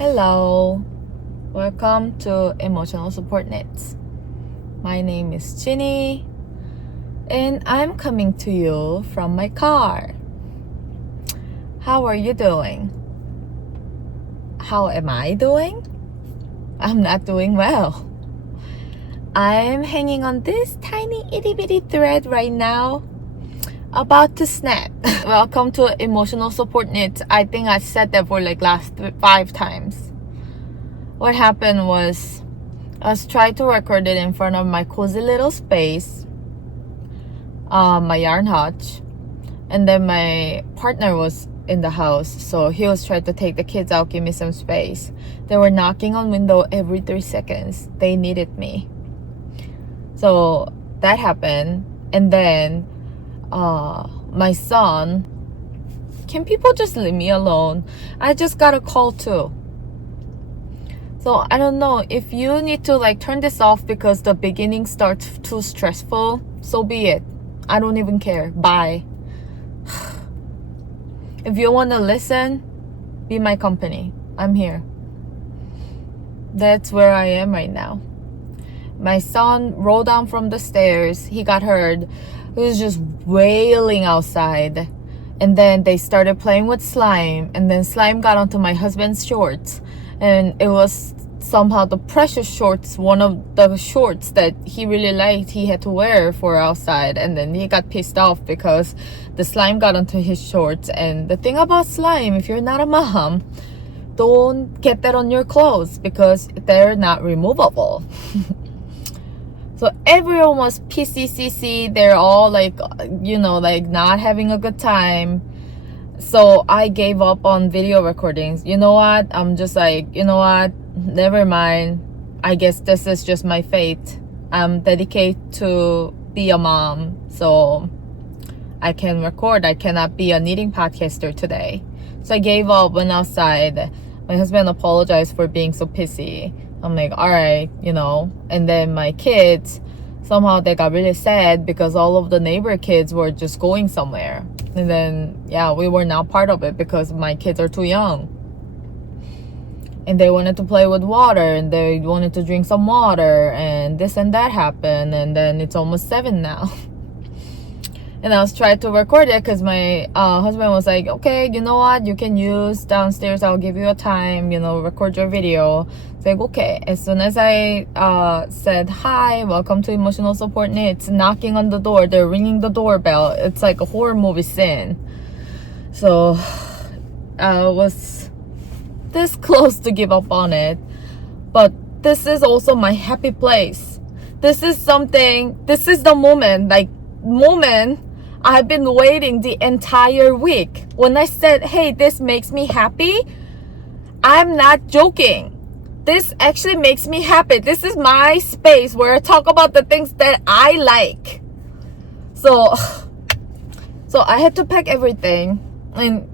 Hello, welcome to Emotional Support Knits. My name is Ginny, and I'm coming to you from my car. How are you doing? How am I doing? I'm not doing well. I'm hanging on this tiny itty bitty thread right now, about to snap. Welcome to Emotional Support Knits. I think I said that for like last 5 times. What happened was I was trying to record it in front of my cozy little space, my yarn hutch, and then my partner was in the house, so he was trying to take the kids out, give me some space. They were knocking on window every 3 seconds. They needed me. So that happened, and then my son, can people just leave me alone? I just got a call too. So I don't know if you need to like turn this off because the beginning starts too stressful, so be it. I don't even care. Bye. If you want to listen, be my company. I'm here. That's where I am right now. My son rolled down from the stairs. He got hurt. He was just wailing outside. And then they started playing with slime. And then slime got onto my husband's shorts. And it was somehow the precious shorts, one of the shorts that he really liked, he had to wear for outside. And then he got pissed off because the slime got onto his shorts. And the thing about slime, if you're not a mom, don't get that on your clothes because they're not removable. So everyone was pissy. They're all like, like not having a good time. So I gave up on video recordings. You know what? I'm just like, never mind. I guess this is just my fate. I'm dedicated to be a mom, so I can record. I cannot be a knitting podcaster today. So I gave up, went outside. My husband apologized for being so pissy. I'm like, all right, and then my kids, somehow they got really sad because all of the neighbor kids were just going somewhere. And then, we were not part of it because my kids are too young. And they wanted to play with water and they wanted to drink some water and this and that happened. And then it's almost 7 now. And I was trying to record it because my husband was like, okay, you know what? You can use downstairs. I'll give you a time, record your video. It's like, okay. As soon as I said, hi, welcome to Emotional Support Knits, knocking on the door, they're ringing the doorbell. It's like a horror movie scene. So I was this close to give up on it. But this is also my happy place. This is the moment I've been waiting the entire week. When I said, hey, this makes me happy, I'm not joking. This actually makes me happy. This is my space where I talk about the things that I like. So I had to pack everything. And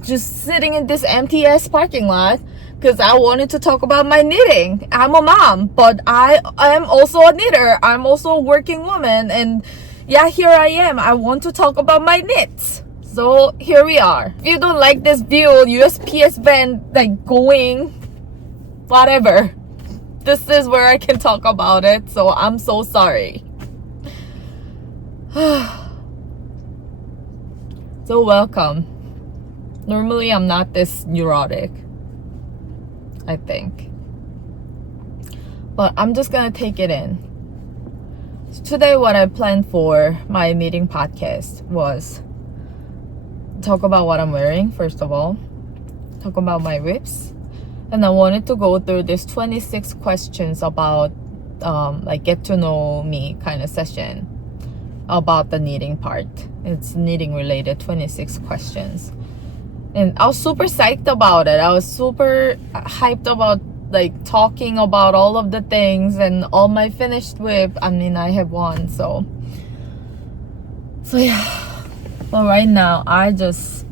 just sitting in this empty ass parking lot because I wanted to talk about my knitting. I'm a mom, but I am also a knitter. I'm also a working woman. And here I am. I want to talk about my knits. So here we are. If you don't like this view, USPS van like going, whatever. This is where I can talk about it. So I'm so sorry. So welcome. Normally I'm not this neurotic, I think. But I'm just gonna take it in. So today what I planned for my knitting podcast was talk about what I'm wearing, first of all. Talk about my whips. And I wanted to go through this 26 questions about like get to know me kind of session about the knitting part. It's knitting related 26 questions. And I was super psyched about it. I was super hyped about like talking about all of the things and all my finished whip. I mean, I have one, so yeah. But right now, I just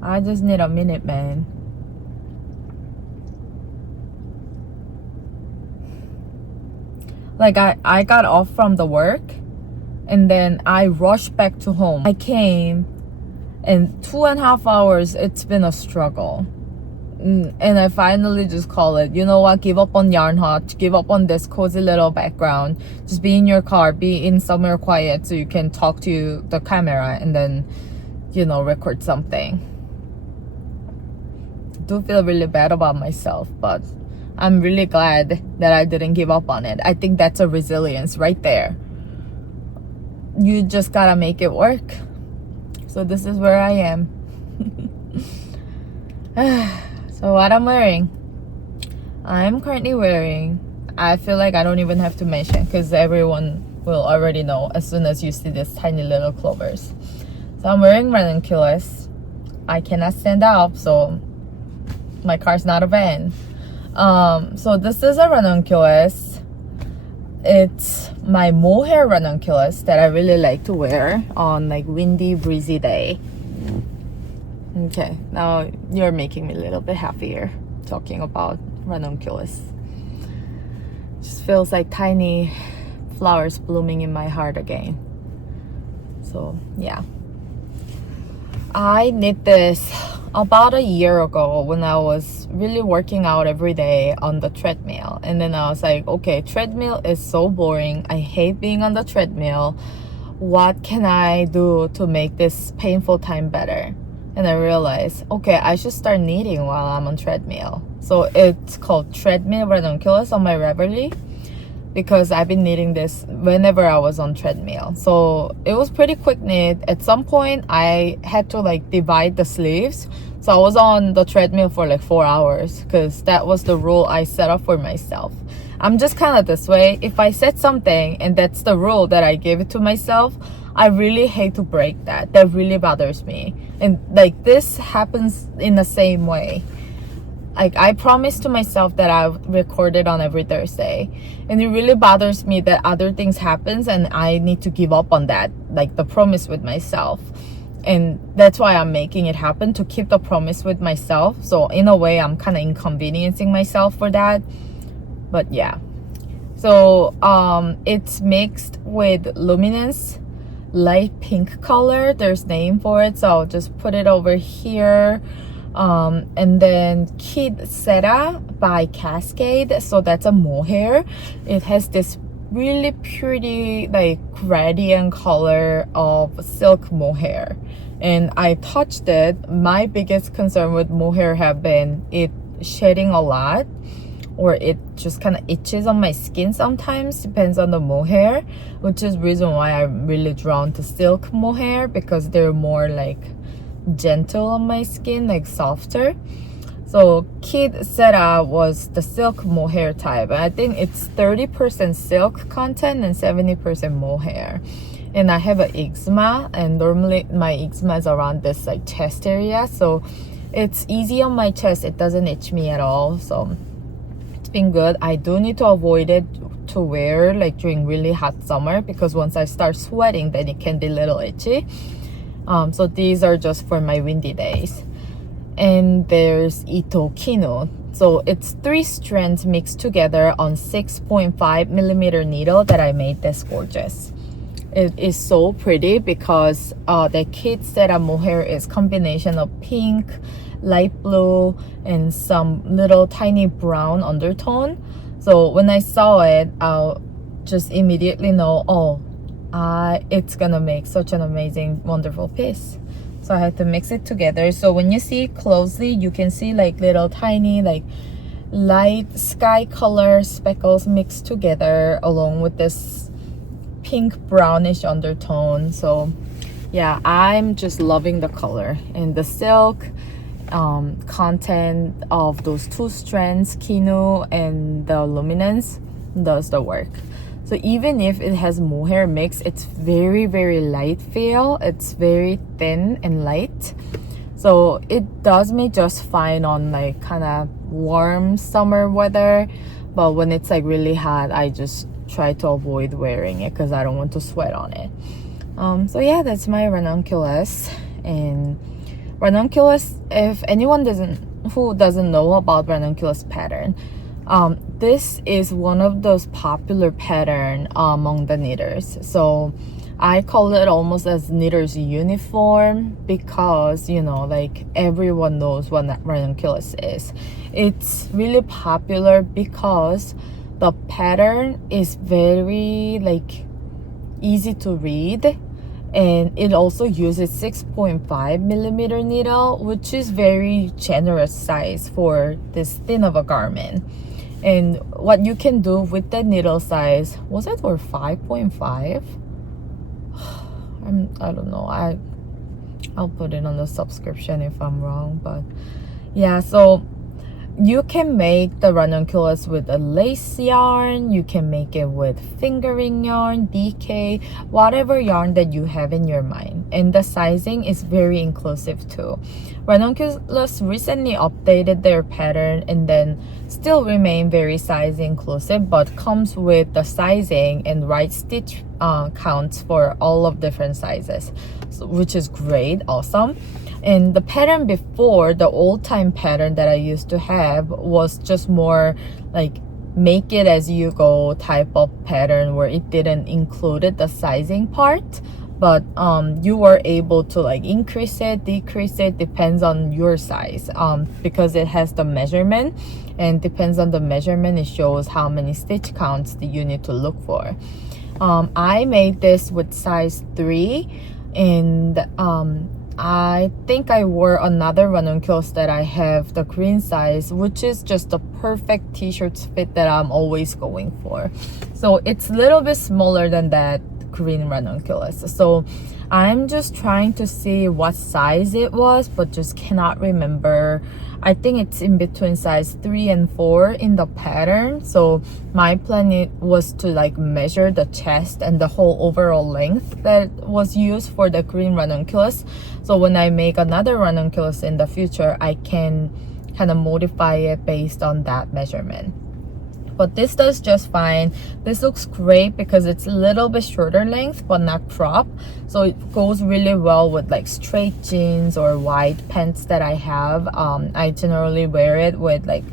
need a minute, man. Like I got off from the work and then I rushed back to home. I came and 2.5 hours, it's been a struggle. And I finally just call it, you know what, give up on yarn hut, give up on this cozy little background, just be in your car, be in somewhere quiet so you can talk to the camera and then, you know, record something. I do feel really bad about myself, but I'm really glad that I didn't give up on it. I think that's a resilience right there. You just gotta make it work. So this is where I am. So what I'm wearing, I'm currently wearing, I feel like I don't even have to mention because everyone will already know as soon as you see this tiny little clovers. So I'm wearing ranunculus. I cannot stand up, so my car's not a van. So this is a ranunculus. It's my mohair ranunculus that I really like to wear on like windy, breezy day. Okay, now you're making me a little bit happier talking about ranunculus. Just feels like tiny flowers blooming in my heart again. So yeah, I knit this about a year ago when I was really working out every day on the treadmill, and then I was like, okay, treadmill is so boring, I hate being on the treadmill. What can I do to make this painful time better? And I realized, okay, I should start knitting while I'm on treadmill. So it's called treadmill ranunculus on my Reveille, because I've been knitting this whenever I was on treadmill. So it was pretty quick knit. At some point I had to like divide the sleeves, so I was on the treadmill for like 4 hours because that was the rule I set up for myself. I'm just kind of this way. If I set something and that's the rule that I gave it to myself, I really hate to break that. That really bothers me. And like this happens in the same way. Like I promised to myself that I would record it on every Thursday, and it really bothers me that other things happens and I need to give up on that, like the promise with myself. And that's why I'm making it happen, to keep the promise with myself. So in a way I'm kind of inconveniencing myself for that. But yeah, so it's mixed with luminance, light pink color. There's name for it, so I'll just put it over here. And then Kid Seta by Cascade, so that's a mohair. It has this really pretty like gradient color of silk mohair, and I touched it. My biggest concern with mohair have been it shedding a lot, or it just kind of itches on my skin sometimes, depends on the mohair, which is reason why I'm really drawn to silk mohair, because they're more like gentle on my skin, like softer. So Kid Seta was the silk mohair type. I think it's 30% silk content and 70% mohair. And I have an eczema, and normally my eczema is around this like chest area, so it's easy on my chest. It doesn't itch me at all, so it's been good. I do need to avoid it to wear like during really hot summer, because once I start sweating then it can be a little itchy. So these are just for my windy days. And there's Ito Kinu. So it's 3 strands mixed together on 6.5 millimeter needle that I made this gorgeous. It is so pretty because the Kid Seta mohair is combination of pink, light blue, and some little tiny brown undertone. So when I saw it, I'll just immediately know, oh, it's gonna make such an amazing, wonderful piece. So I had to mix it together. So when you see closely, you can see like little tiny like light sky color speckles mixed together along with this pink brownish undertone. So yeah, I'm just loving the color, and the silk content of those 2 strands, Kinu and the luminance, does the work. So even if it has mohair mix, it's very, very light feel. It's very thin and light. So it does me just fine on like kind of warm summer weather. But when it's like really hot, I just try to avoid wearing it because I don't want to sweat on it. So yeah, that's my ranunculus. And ranunculus, if anyone who doesn't know about ranunculus pattern, this is one of those popular pattern among the knitters. So I call it almost as knitter's uniform because, you know, like everyone knows what ranunculus is. It's really popular because the pattern is very like easy to read, and it also uses 6.5 millimeter needle, which is very generous size for this thin of a garment. And what you can do with the needle size, was it for 5.5? I don't know. I'll put it on the subscription if I'm wrong, but yeah. So you can make the ranunculus with a lace yarn, you can make it with fingering yarn, DK, whatever yarn that you have in your mind. And the sizing is very inclusive too. Ranunculus recently updated their pattern and then still remain very size inclusive, but comes with the sizing and right stitch counts for all of different sizes, so, which is great, awesome. And the pattern before, the old time pattern that I used to have, was just more like make it as you go type of pattern where it didn't include the sizing part, but you were able to like increase it, decrease it, depends on your size, because it has the measurement, and depends on the measurement it shows how many stitch counts that you need to look for. I made this with size 3, and I think I wore another ranunculus that I have, the green size, which is just the perfect t-shirt fit that I'm always going for. So it's a little bit smaller than that green ranunculus. So I'm just trying to see what size it was, but just cannot remember. I think it's in between size 3 and 4 in the pattern. So my plan was to like measure the chest and the whole overall length that was used for the green ranunculus. So when I make another ranunculus in the future, I can kind of modify it based on that measurement. But this does just fine. This looks great because it's a little bit shorter length but not crop, so it goes really well with like straight jeans or wide pants that I have. I generally wear it with like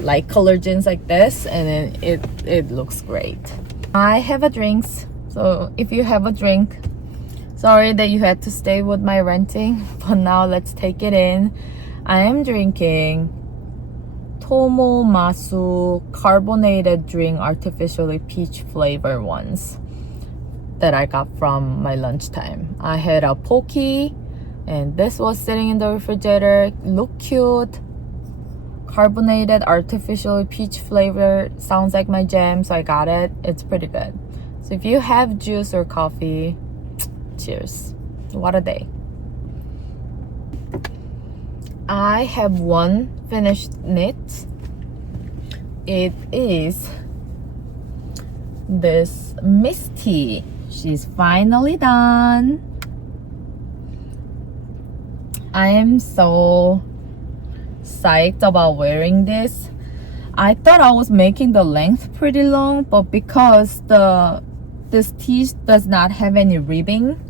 light color jeans like this, and then it looks great. I have a drinks, so if you have a drink, sorry that you had to stay with my ranting, but now let's take it in. I am drinking Tomo Masu carbonated drink, artificially peach flavor ones that I got from my lunchtime. I had a Pocky, and this was sitting in the refrigerator. Look cute. Carbonated artificially peach flavor sounds like my jam, so I got it. It's pretty good. So if you have juice or coffee, cheers. What a day. I have one finished knit. It is this Misty. She's finally done. I am so psyched about wearing this. I thought I was making the length pretty long, but because this tee does not have any ribbing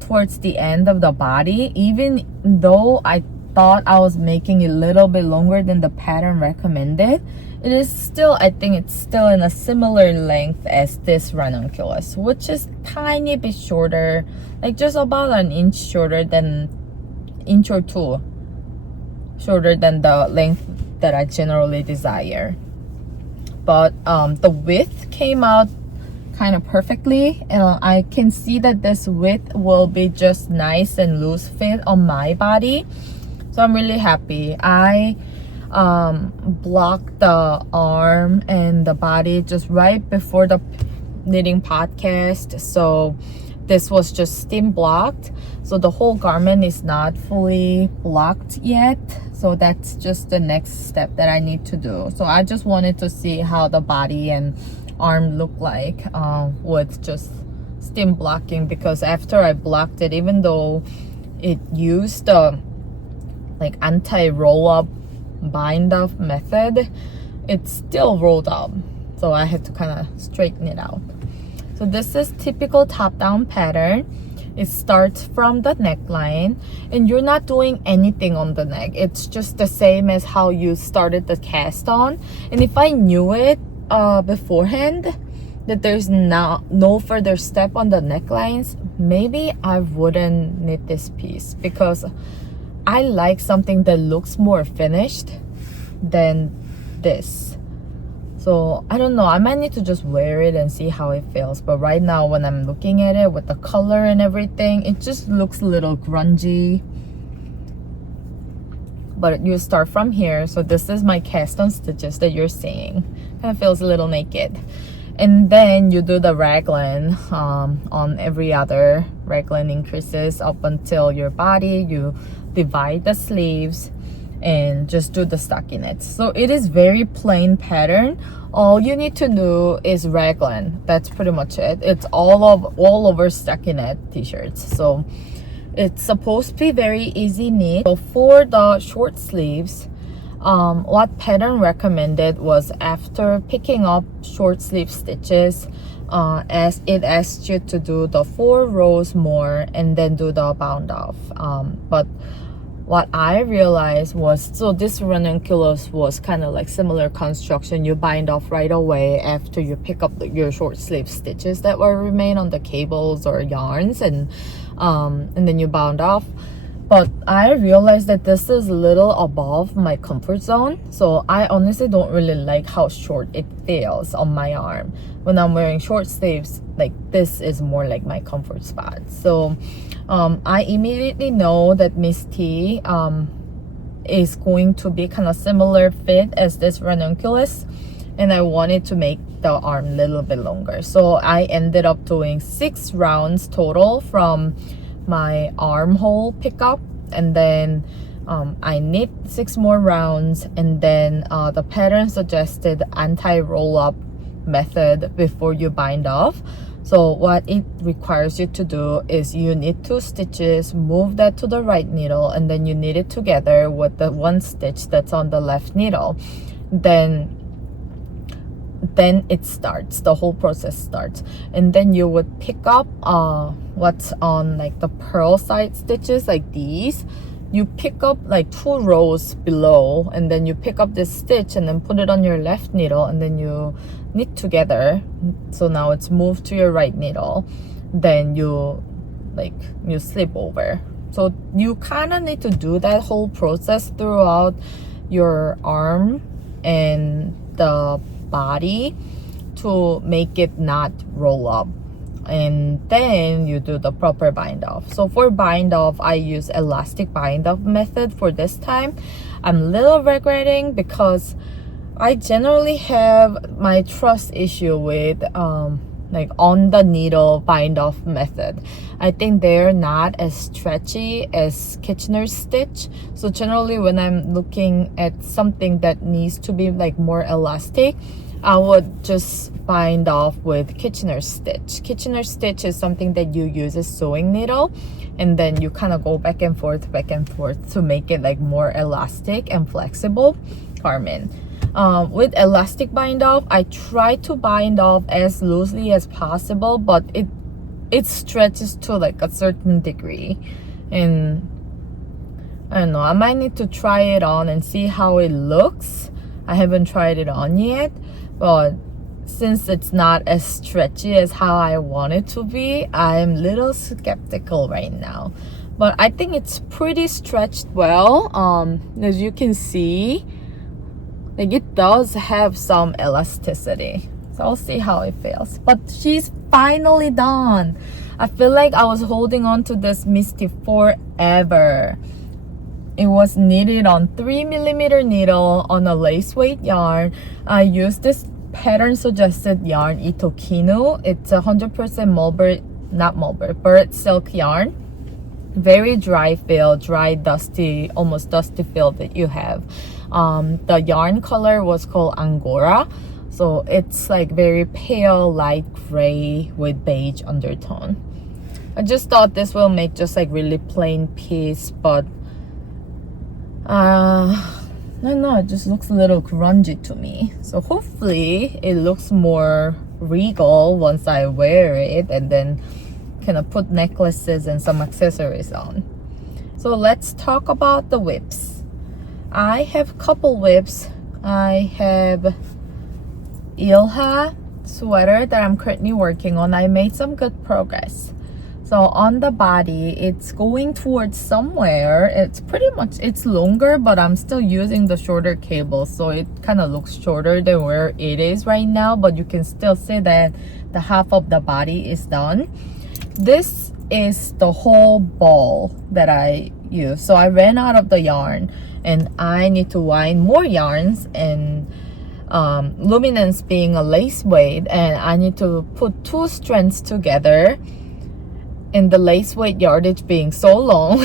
towards the end of the body, even though I thought I was making it a little bit longer than the pattern recommended, it is still, I think it's still in a similar length as this ranunculus, which is tiny bit shorter, like just about an inch shorter than, inch or two shorter than the length that I generally desire. But the width came out kind of perfectly, and I can see that this width will be just nice and loose fit on my body. So I'm really happy. I blocked the arm and the body just right before the knitting podcast, so this was just steam blocked, so the whole garment is not fully blocked yet. So that's just the next step that I need to do. So I just wanted to see how the body and arm look like with just steam blocking, because after I blocked it, even though it used the like anti-roll up bind up method, it still rolled up, so I had to kind of straighten it out. So this is typical top-down pattern. It starts from the neckline, and you're not doing anything on the neck. It's just the same as how you started the cast on. And if I knew it beforehand, that there's no further step on the necklines, maybe I wouldn't knit this piece, because I like something that looks more finished than this. So I don't know, I might need to just wear it and see how it feels. But right now when I'm looking at it with the color and everything, it just looks a little grungy. But you start from here. So this is my cast on stitches that you're seeing. Kind of feels a little naked. And then you do the raglan on every other raglan increases up until your body. You divide the sleeves and just do the stockinette. So it is very plain pattern. All you need to do is raglan. That's pretty much it. It's all over stockinette t-shirts. So it's supposed to be very easy knit. So for the short sleeves, what pattern recommended was after picking up short sleeve stitches, as it asked you to do the 4 rows more and then do the bound off. But what I realized was, so this ranunculus was kind of like similar construction. You bind off right away after you pick up your short sleeve stitches that will remain on the cables or yarns, and then you bound off. But I realized that this is a little above my comfort zone, so I honestly don't really like how short it feels on my arm. When I'm wearing short sleeves, like this is more like my comfort spot. So I immediately know that Miss T is going to be kind of similar fit as this ranunculus, and I wanted to make the arm a little bit longer. So I ended up doing 6 rounds total from my armhole pickup, and then I knit 6 more rounds, and then the pattern suggested anti-roll up method before you bind off. So what it requires you to do is you knit 2 stitches, move that to the right needle, and then you knit it together with the 1 stitch that's on the left needle. Then it starts, the whole process starts. And then you would pick up what's on like the purl side stitches, like these. You pick up like 2 rows below, and then you pick up this stitch and then put it on your left needle, and then you knit together. So now it's moved to your right needle. Then you slip over. So you kind of need to do that whole process throughout your arm and the body to make it not roll up. And then you do the proper bind off. So for bind off, I use elastic bind off method for this time. I'm a little regretting because I generally have my trust issue with like on the needle bind off method. I think they're not as stretchy as Kitchener's stitch. So generally when I'm looking at something that needs to be like more elastic, I would just bind off with Kitchener's stitch. Kitchener's stitch is something that you use as sewing needle, and then you kind of go back and forth to make it like more elastic and flexible garment. With elastic bind off, I try to bind off as loosely as possible, but it stretches to like a certain degree, and I don't know, I might need to try it on and see how it looks. I haven't tried it on yet, but since it's not as stretchy as how I want it to be, I'm a little skeptical right now. But I think it's pretty stretched well. As you can see, like it does have some elasticity. So I'll see how it feels. But she's finally done. I feel like I was holding on to this Misty forever. It was knitted on 3mm needle on a lace weight yarn. I used this pattern suggested yarn, Itokinu. It's 100% bird silk yarn. Very dry feel, dry, dusty, almost dusty feel that you have. The yarn color was called Angora. So it's like very pale light gray with beige undertone. I just thought this will make just like really plain piece, but I don't know, it just looks a little grungy to me. So hopefully it looks more regal once I wear it and then kind of put necklaces and some accessories on. So let's talk about the whips. I have a couple whips. I have ILHA sweater that I'm currently working on, I made some good progress. So on the body, it's going towards somewhere. It's pretty much, it's longer, but I'm still using the shorter cable, so it kind of looks shorter than where it is right now, but you can still see that the half of the body is done. This is the whole ball that I use. So I ran out of the yarn and I need to wind more yarns, and luminance being a lace weight, and I need to put 2 strands together, and the lace weight yardage being so long,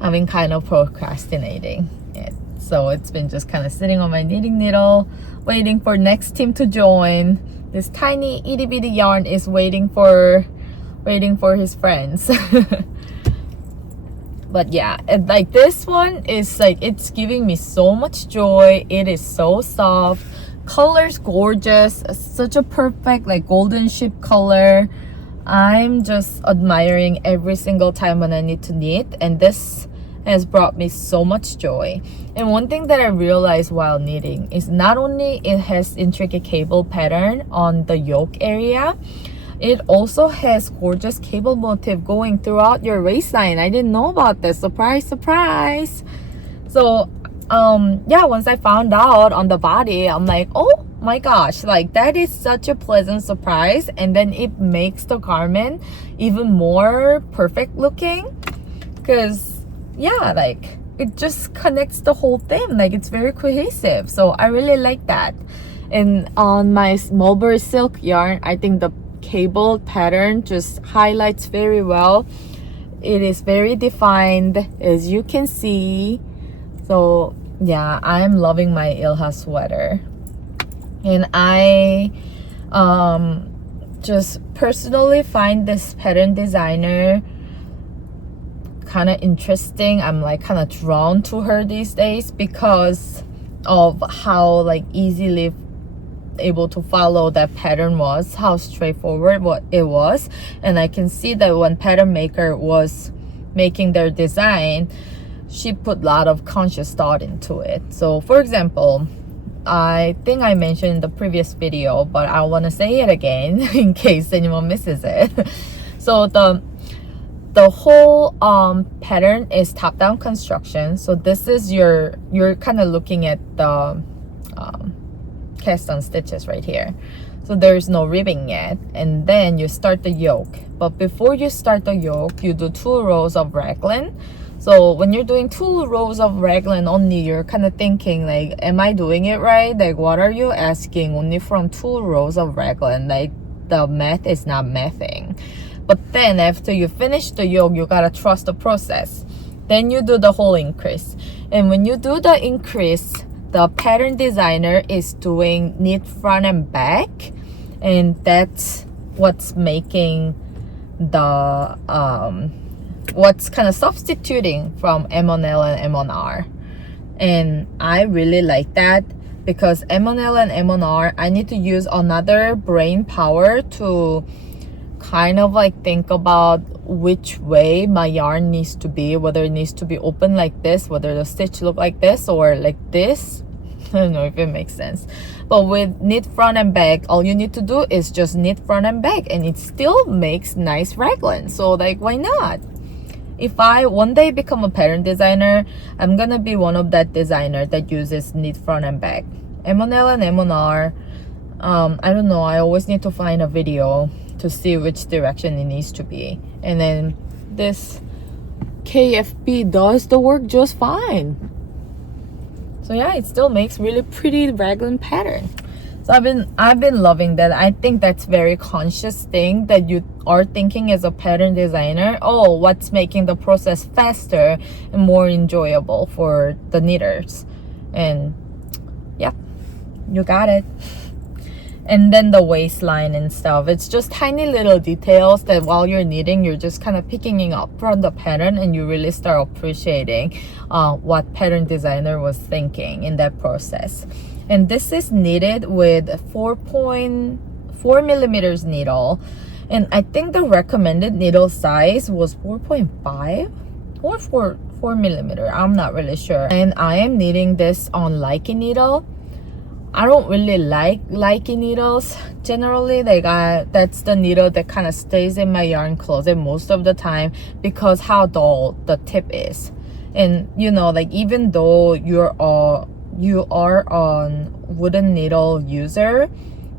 I've been kind of procrastinating it. So it's been just kind of sitting on my knitting needle, waiting for next team to join. This tiny itty bitty yarn is waiting for his friends. But yeah, like this one is like, it's giving me so much joy. It is so soft, color's gorgeous, such a perfect like golden ship color. I'm just admiring every single time when I need to knit, and this has brought me so much joy. And one thing that I realized while knitting is not only it has intricate cable pattern on the yoke area, it also has gorgeous cable motif going throughout your waistline. I didn't know about this. Surprise, surprise. So yeah, once I found out on the body, I'm like, oh my gosh, like that is such a pleasant surprise. And then it makes the garment even more perfect looking, because yeah, like it just connects the whole thing. Like it's very cohesive. So I really like that. And on my mulberry silk yarn, I think the cable pattern just highlights very well. It is very defined, as you can see. So yeah, I'm loving my ILHA sweater. And I just personally find this pattern designer kind of interesting. I'm like kind of drawn to her these days because of how like easily able to follow that pattern was, how straightforward what it was. And I can see that when pattern maker was making their design, she put a lot of conscious thought into it. So for example, I think I mentioned in the previous video, but I want to say it again in case anyone misses it. So the whole pattern is top-down construction. So this is you're kind of looking at the cast on stitches right here. So there's no ribbing yet, and then you start the yoke. But before you start the yoke, you do 2 rows of raglan. So when you're doing 2 rows of raglan only, you're kind of thinking like, am I doing it right? Like, what are you asking only from 2 rows of raglan? Like, the math is not mathing. But then after you finish the yoke, you gotta trust the process. Then you do the whole increase. And when you do the increase, the pattern designer is doing knit front and back, and that's what's making the what's kind of substituting from M1L and M1R. And I really like that, because M1L and M1R, I need to use another brain power to kind of like think about which way my yarn needs to be, whether it needs to be open like this, whether the stitch look like this or like this. I don't know if it makes sense. But with knit front and back, all you need to do is just knit front and back, and it still makes nice raglan. So like, why not? If I one day become a pattern designer, I'm gonna be one of that designer that uses knit front and back. M1L and M1R, I don't know, I always need to find a video to see which direction it needs to be. And then this KFB does the work just fine. So yeah, it still makes really pretty raglan pattern. So I've been loving that. I think that's very conscious thing that you are thinking as a pattern designer. Oh, what's making the process faster and more enjoyable for the knitters? And yeah, you got it. And then the waistline and stuff, it's just tiny little details that while you're knitting, you're just kind of picking up from the pattern, and you really start appreciating what pattern designer was thinking in that process. And this is knitted with 4.4 millimeters needle, and I think the recommended needle size was 4.5 or 4 millimeter. I'm not really sure. And I am knitting this on Liking needle. I don't really like likey needles generally. Like that's the needle that kind of stays in my yarn closet most of the time because how dull the tip is. And you know, like even though you are on wooden needle user,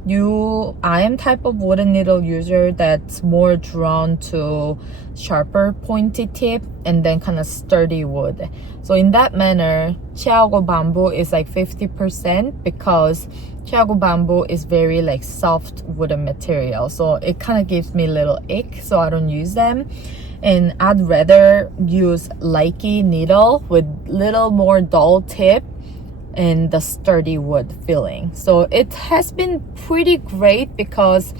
I am type of wooden needle user that's more drawn to sharper pointy tip and then kind of sturdy wood. So in that manner, Chiago bamboo is like 50% because Chiago bamboo is very like soft wooden material. So it kind of gives me a little ick, so I don't use them. And I'd rather use likey needle with little more dull tip and the sturdy wood feeling. So it has been pretty great because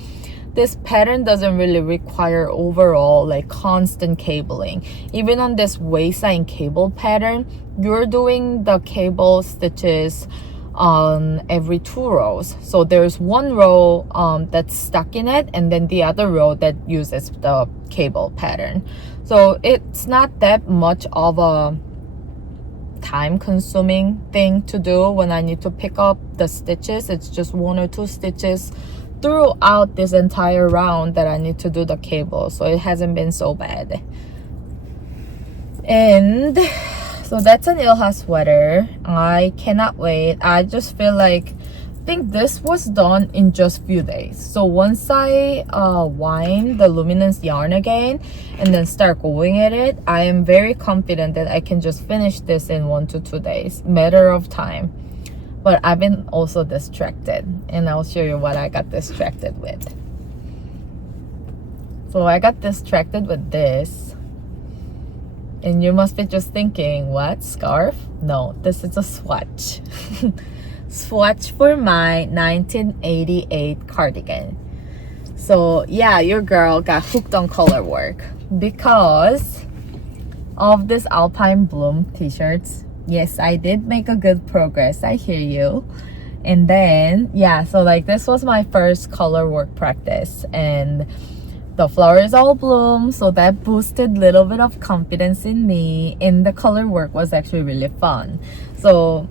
this pattern doesn't really require overall like constant cabling. Even on this waistline cable pattern, you're doing the cable stitches on every 2 rows. So there's 1 row that's stuck in it, and then the other row that uses the cable pattern. So it's not that much of a time consuming thing to do when I need to pick up the stitches. It's just 1 or 2 stitches throughout this entire round that I need to do the cable, so it hasn't been so bad. And so that's an ILHA sweater. I cannot wait. I just feel like I think this was done in just few days. So once I wind the luminance yarn again and then start going at it, I am very confident that I can just finish this in 1 to 2 days, matter of time. But I've been also distracted, and I'll show you what I got distracted with. So I got distracted with this, and you must be just thinking, what, scarf? No, this is a swatch. Swatch for my 1988 cardigan. So yeah, your girl got hooked on color work because of this Alpine Bloom t-shirts. Yes, I did make a good progress, I hear you. And then yeah, so like this was my first color work practice, and the flowers all bloom, so that boosted a little bit of confidence in me, and the color work was actually really fun. So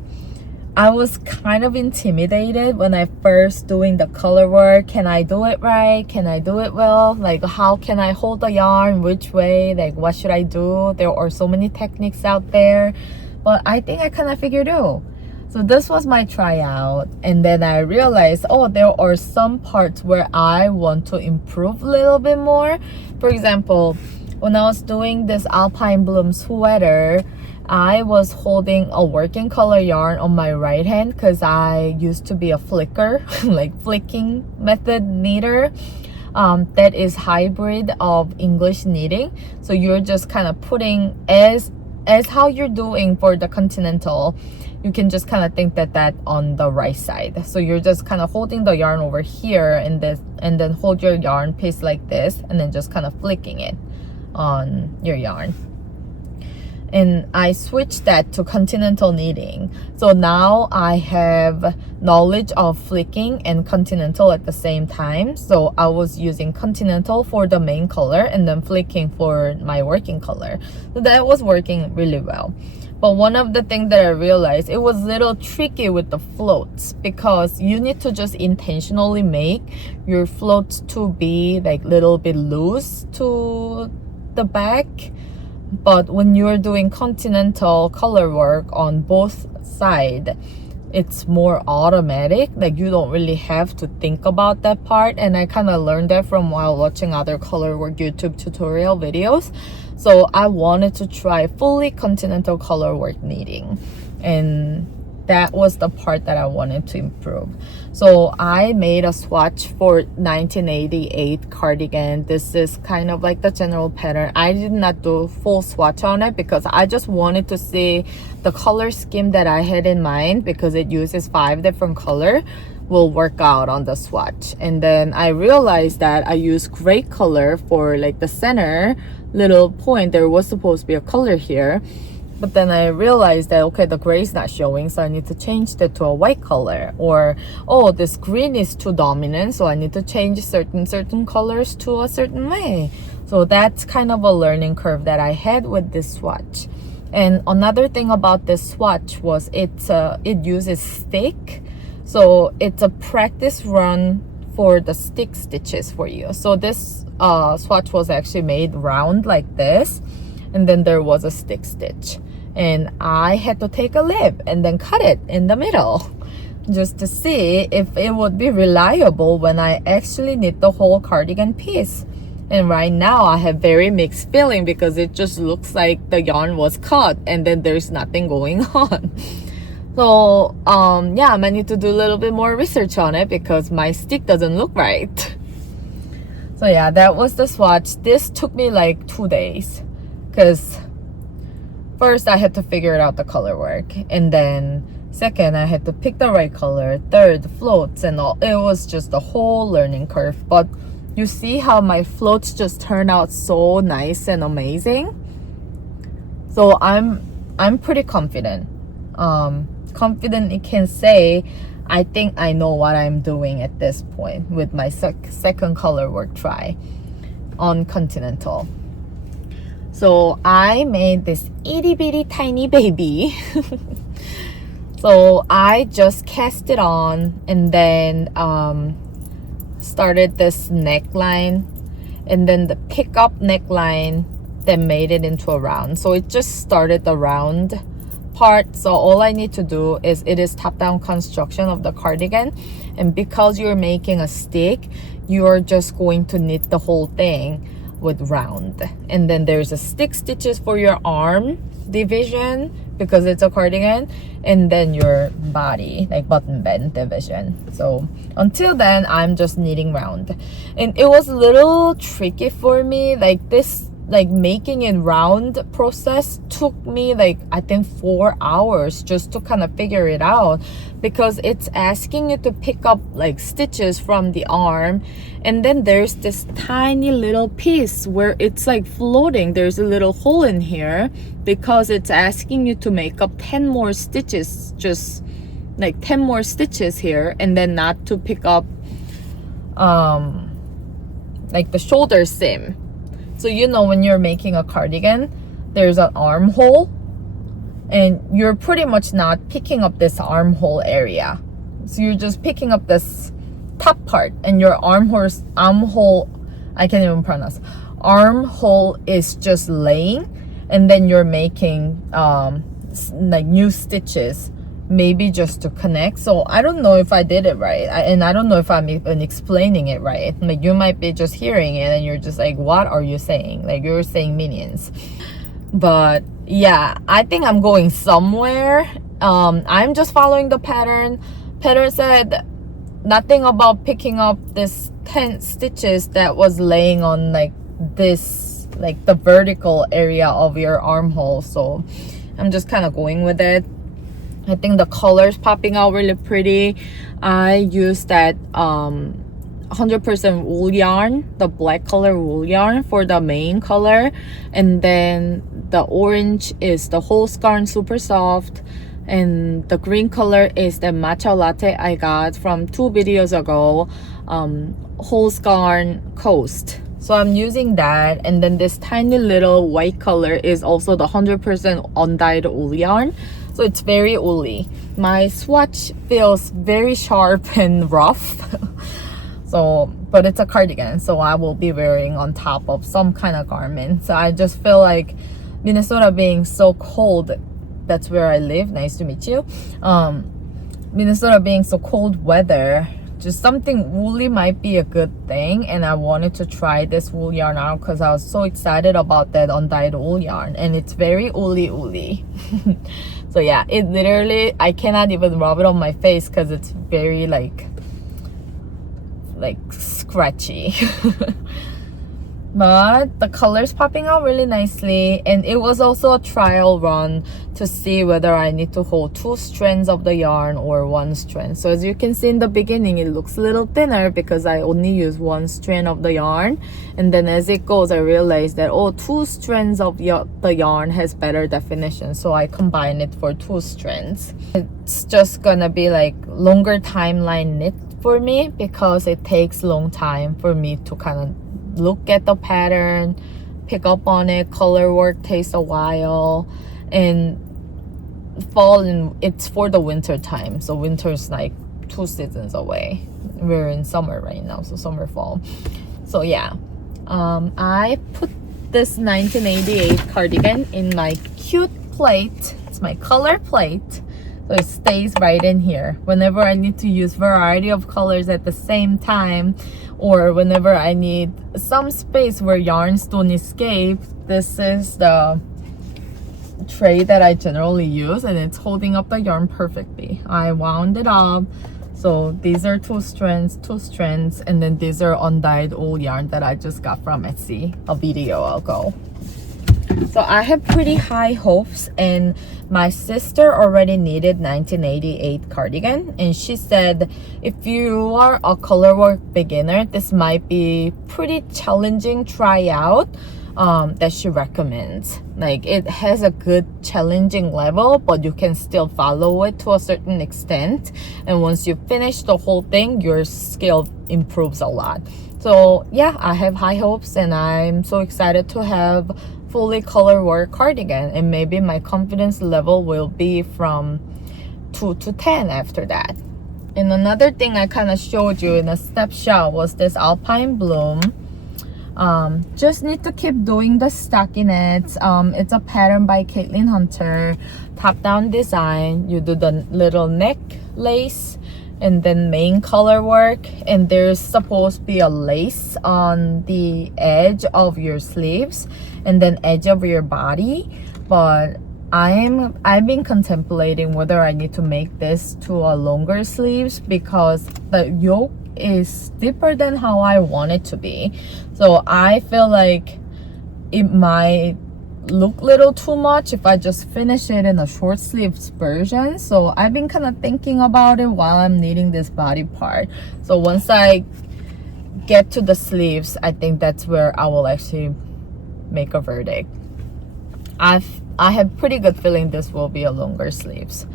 I was kind of intimidated when I first doing the color work. Can I do it right? Can I do it well? Like, how can I hold the yarn? Which way? Like, what should I do? There are so many techniques out there, but I think I kind of figured out. So this was my tryout, and then I realized, oh, there are some parts where I want to improve a little bit more. For example, when I was doing this Alpine Bloom sweater, I was holding a working color yarn on my right hand because I used to be a flicker, like flicking method knitter. That is hybrid of English knitting. So you're just kind of putting as how you're doing for the continental. You can just kind of think that on the right side. So you're just kind of holding the yarn over here and then hold your yarn piece like this, and then just kind of flicking it on your yarn. And I switched that to continental knitting. So now I have knowledge of flicking and continental at the same time. So I was using continental for the main color and then flicking for my working color. So that was working really well. But one of the things that I realized, it was a little tricky with the floats, because you need to just intentionally make your floats to be like a little bit loose to the back. But when you're doing continental color work on both sides, it's more automatic. Like, you don't really have to think about that part. And I kind of learned that from while watching other color work YouTube tutorial videos. So I wanted to try fully continental color work knitting, and that was the part that I wanted to improve. So I made a swatch for 1988 cardigan. This is kind of like the general pattern. I did not do full swatch on it because I just wanted to see the color scheme that I had in mind, because it uses 5 different color, will work out on the swatch. And then I realized that I used gray color for like the center little point. There was supposed to be a color here, but then I realized that, okay, the gray is not showing, so I need to change that to a white color. Or, oh, this green is too dominant, so I need to change certain colors to a certain way. So that's kind of a learning curve that I had with this swatch. And another thing about this swatch was it uses stick. So it's a practice run for the stick stitches for you. So this swatch was actually made round like this, and then there was a stick stitch, and I had to take a lip and then cut it in the middle just to see if it would be reliable when I actually knit the whole cardigan piece. And right now I have very mixed feeling because it just looks like the yarn was cut and then there's nothing going on. So yeah, I might need to do a little bit more research on it because my stick doesn't look right. So yeah, that was the swatch. This took me like 2 days because first I had to figure out the color work, and then second I had to pick the right color, third floats and all. It was just a whole learning curve. But you see how my floats just turned out so nice and amazing. So I'm pretty confident. Confidently can say I think I know what I'm doing at this point with my second color work try on Continental. So I made this itty bitty tiny baby. So I just cast it on and then started this neckline, and then the pickup neckline that made it into a round. So it just started the round part. So all I need to do is, it is top-down construction of the cardigan, and because you're making a stick, you're just going to knit the whole thing with round. And then there's a stick stitches for your arm division because it's a cardigan, and then your body, like button band division. So until then I'm just knitting round, and it was a little tricky for me. Like this, like making it round process took me like I think 4 hours just to kind of figure it out, because it's asking you to pick up like stitches from the arm, and then there's this tiny little piece where it's like floating. There's a little hole in here because it's asking you to make up 10 more stitches, just like 10 more stitches here, and then not to pick up like the shoulder seam. So you know, when you're making a cardigan, there's an armhole, and you're pretty much not picking up this armhole area. So you're just picking up this top part, and your armhole, I can't even pronounce, armhole is just laying, and then you're making like new stitches, maybe just to connect. So I don't know if I did it right, and I don't know if I'm even explaining it right. Like you might be just hearing it and you're just like, what are you saying? Like you're saying minions. But yeah, I think I'm going somewhere. I'm just following the pattern. Pattern said nothing about picking up this 10 stitches that was laying on like this, like the vertical area of your armhole. So I'm just kind of going with it. I think the colors popping out really pretty. I used that 100% wool yarn, the black color wool yarn for the main color, and then the orange is the whole scarn super soft, and the green color is the matcha latte I got from 2 videos ago, whole scarn coast. So I'm using that, and then this tiny little white color is also the 100% undyed wool yarn. So it's very woolly. My swatch feels very sharp and rough. So, but it's a cardigan, so I will be wearing on top of some kind of garment. So I just feel like Minnesota being so cold, that's where I live. Nice to meet you. Minnesota being so cold weather, just something woolly might be a good thing. And I wanted to try this wool yarn out because I was so excited about that undyed wool yarn, and it's very woolly. So yeah, it literally, I cannot even rub it on my face because it's very like scratchy. But the colors popping out really nicely, and it was also a trial run to see whether I need to hold 2 strands of the yarn or 1 strand. So as you can see in the beginning, it looks a little thinner because I only use 1 strand of the yarn, and then as it goes I realized that 2 strands of the yarn has better definition, so I combine it for 2 strands. It's just gonna be like longer timeline knit for me because it takes long time for me to kind of look at the pattern, pick up on it. Color work takes a while, and fall, and it's for the winter time, so winter's like two seasons away. We're in summer right now, so summer, fall. So yeah, I put this 1988 cardigan in my cute plate. It's my color plate, so it stays right in here. Whenever I need to use variety of colors at the same time, or whenever I need some space where yarns don't escape, this is the tray that I generally use, and it's holding up the yarn perfectly. I wound it up. So these are two strands, and then these are undyed old yarn that I just got from Etsy a video ago. So I have pretty high hopes, and my sister already needed 1988 cardigan, and she said if you are a color work beginner, this might be pretty challenging try out. That she recommends. Like, it has a good challenging level, but you can still follow it to a certain extent, and once you finish the whole thing, your skill improves a lot. So yeah, I have high hopes, and I'm so excited to have fully color work cardigan, and maybe my confidence level will be from 2 to 10 after that. And another thing I kind of showed you in a snapshot was this Alpine bloom. Just need to keep doing the stockinette. It's a pattern by Caitlin Hunter, top down design. You do the little neck lace and then main color work, and there's supposed to be a lace on the edge of your sleeves and then edge of your body, but I've been contemplating whether I need to make this to a longer sleeves because the yoke is deeper than how I want it to be. So I feel like it might look a little too much if I just finish it in a short sleeves version. So I've been kind of thinking about it while I'm knitting this body part. So once I get to the sleeves, I think that's where I will actually make a verdict. I have pretty good feeling this will be a longer sleeves,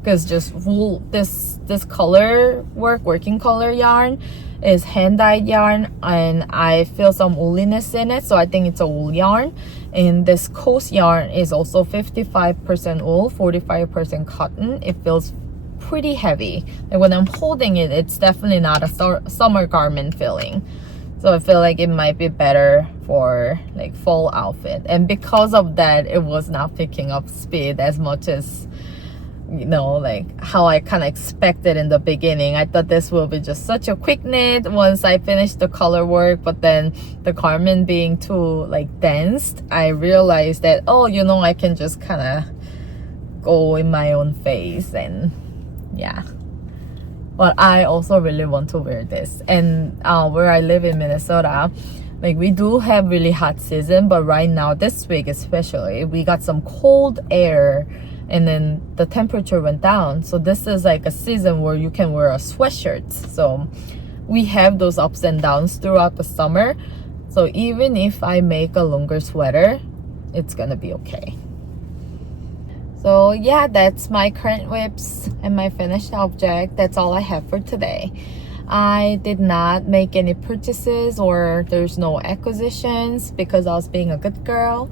because just wool, this color work, working color yarn is hand dyed yarn, and I feel some wooliness in it, so I think it's a wool yarn. And this coast yarn is also 55% wool, 45% cotton. It feels pretty heavy, and when I'm holding it, it's definitely not a summer garment feeling. So I feel like it might be better for like fall outfit, and because of that, it was not picking up speed as much as, you know, like how I kind of expected in the beginning. I thought this will be just such a quick knit once I finish the color work, but then the garment being too like dense, I realized that, oh, you know, I can just kind of go in my own phase. And yeah, but I also really want to wear this. And where I live in Minnesota, like, we do have really hot season, but right now this week especially, we got some cold air, and then the temperature went down. So this is like a season where you can wear a sweatshirt. So we have those ups and downs throughout the summer. So even if I make a longer sweater, it's gonna be okay. So yeah, that's my current whips and my finished object. That's all I have for today. I did not make any purchases, or there's no acquisitions, because I was being a good girl.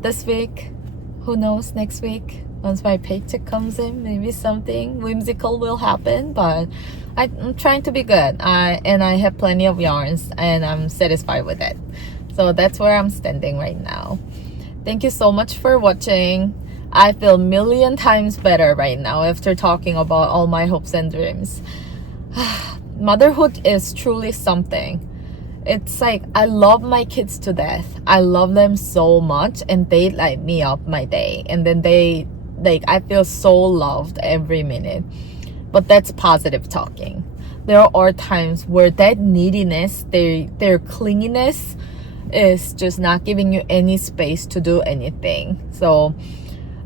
This week, who knows, next week, once my paycheck comes in, maybe something whimsical will happen, but I'm trying to be good. And I have plenty of yarns, and I'm satisfied with it. So that's where I'm standing right now. Thank you so much for watching. I feel a million times better right now after talking about all my hopes and dreams. Motherhood is truly something. It's like, I love my kids to death. I love them so much, and they light me up my day. And then I feel so loved every minute. But that's positive talking. There are times where that neediness, their clinginess is just not giving you any space to do anything. So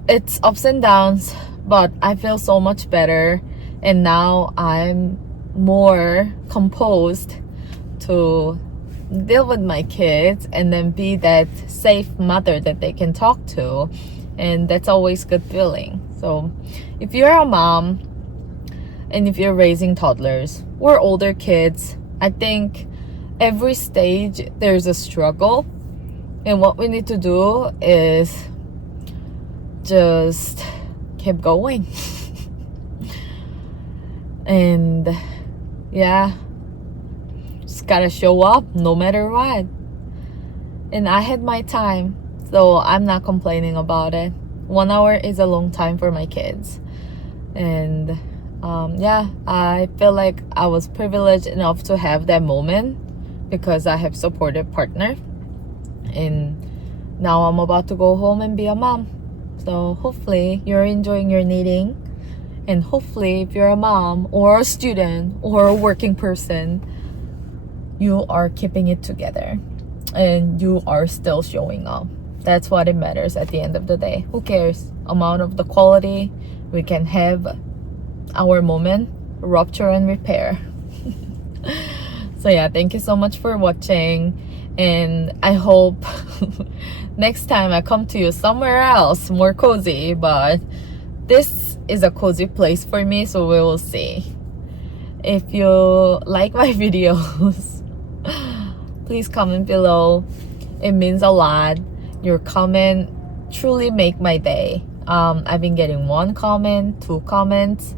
it's ups and downs, but I feel so much better, and now I'm more composed to deal with my kids and then be that safe mother that they can talk to, and that's always good feeling. So if you're a mom and if you're raising toddlers or older kids, I think every stage there's a struggle, and what we need to do is just keep going. And yeah, just gotta show up no matter what. And I had my time, so I'm not complaining about it. 1 hour is a long time for my kids. And yeah, I feel like I was privileged enough to have that moment because I have supportive partner. And now I'm about to go home and be a mom. So hopefully you're enjoying your knitting. And hopefully if you're a mom or a student or a working person, you are keeping it together and you are still showing up. That's what it matters at the end of the day. Who cares? Amount of the quality. We can have our moment, rupture and repair. So yeah, thank you so much for watching. And I hope next time I come to you somewhere else more cozy, but this is a cozy place for me, so we will see. If you like my videos, please comment below. It means a lot. Your comment truly make my day. I've been getting 1 comment, 2 comments.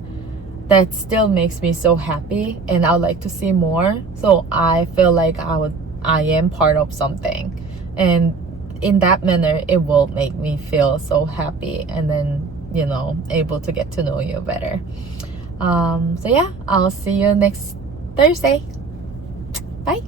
That still makes me so happy, and I'd like to see more. So I feel like I am part of something, and in that manner it will make me feel so happy, and then, you know, able to get to know you better. So yeah, I'll see you next Thursday. Bye.